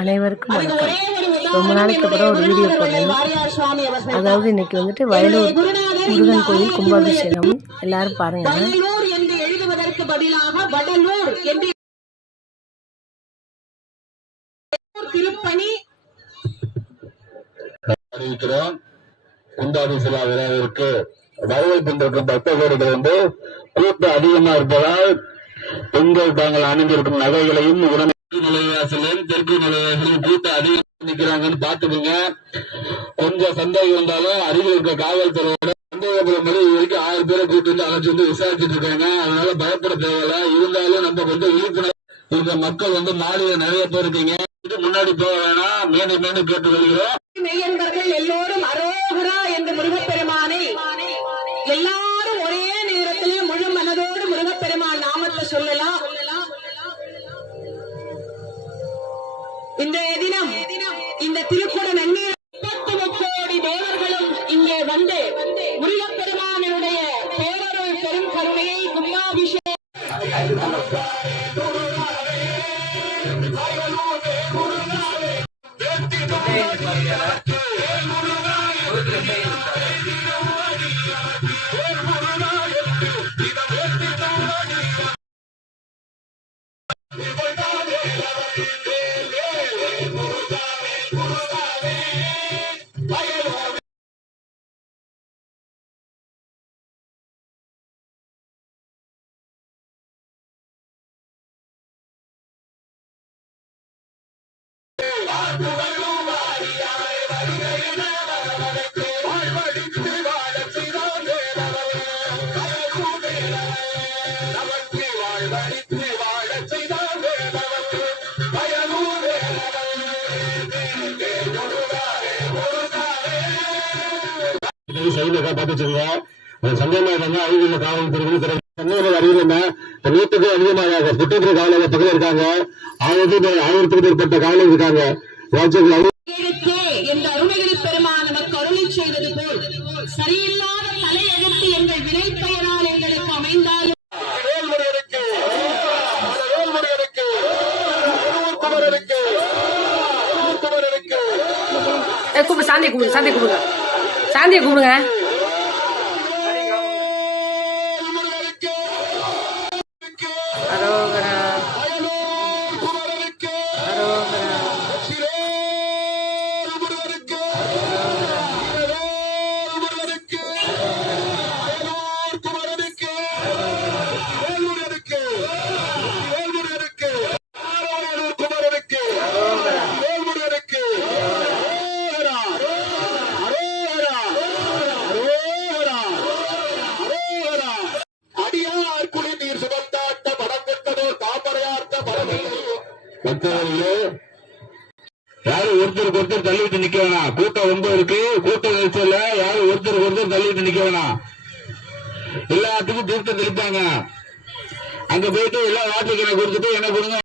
அனைவருக்கும் வணக்கம். ரொம்ப நாளைக்கு அப்புறம் ஒரு வீடியோ போடுறேன் வாரியார் சுவாமி அவர்கள் அதாவது இன்னைக்கு வந்துட்டு வயலூர் முருகன் கோயில் கும்பாபிஷேகம். எல்லாரும் பாருங்க. வடலூர் என்று எழுதுவதற்கு பதிலாக வடலூர் என்று திருப்பணி. அறிவிக்கிறோம். குந்தாபிசிலா விழாவிற்கு வரவேற்பு கொண்டிருக்கும் பக்தர்கள் வந்து கூட்டம் அதிகமா இருப்பதால் பெண்கள் தாங்கள் அணிந்திருக்கும் நகைகளையும் உடனே நிலைவாசலும் தெற்கு நிலைவாசலும் கூட்டம் அதிகம் நிக்கிறாங்கன்னு பாத்துக்கோங்க கொஞ்சம் சந்தேகம் வந்தாலும் அருகில் இருக்க காவல்துறையோட சந்தேகப்படும்போது இது வரைக்கும் ஆறு பேரை கூட்டு வந்து அழைச்சி வந்து விசாரிச்சுட்டு இருக்காங்க. அதனால பயப்பட தேவையில்ல. இருந்தாலும் நம்ம கொஞ்சம் விழிப்புணர்வு இந்த மக்கள் வந்து மாலையில நிறைய பேர் இருக்கீங்க. இது முன்னாடி போக வேணாம். மீண்டும் மீண்டும் கேட்டு வருகிறோம் மெய்யன்பர்கள் எல்லோரும் அரோகரா என்று முருகப்பெருமானை. எல்லாரும் ஒரே நேரத்திலே முழு மனதோடு முருகப்பெருமான் நாமத்தை சொல்லலாம். இன்றைய தினம் இந்த திருக்குட நன்னீர் முப்பத்து முக்கோடி தேவர்களும் இங்கே வந்து முருகப்பெருமானனுடைய பேரருள் பெரும் கருணையை கும்பாபிஷேகம் சைடுல பார்த்து வச்சுங்க சந்தேகமா இருந்தா அருகில் காவல் பிரிவு சந்தேகம் அறிவியல் நூற்றுக்கும் அதிகமாக குற்றப்பிரிவு காவலர் பக்கத்தில் இருக்காங்க ஆயிரத்தி ஆயிரத்துக்கும் மேற்பட்ட காவலர் இருக்காங்க என்ற அருணகிரி பெருமான் நமக்கு அருளி செய்தது போல் சரியில்லாத தலையெழுத்து எங்கள் வினை பெயரால் எங்களுக்கு அமைந்தாலும் சாந்தியை கூப்பிடுங்க சாந்தியை கூப்பிடுங்க. சாந்தியை கூப்பிடுங்க. யாரும் ஒருத்தருக்கு ஒருத்தர் தள்ளிட்டு நிக்க வேணாம். கூட்டம் ரொம்ப இருக்கு. கூட்டம் நெரிசல்ல யாரும் ஒருத்தருக்கு ஒருத்தர் தள்ளிட்டு நிக்க வேணாம். எல்லாத்துக்கும் தீர்த்தம் தெளிப்பாங்க. அங்க போயிட்டு எல்லா வாட்டுக்கு என்ன கொடுத்துட்டு எனக்கு கொடுங்க.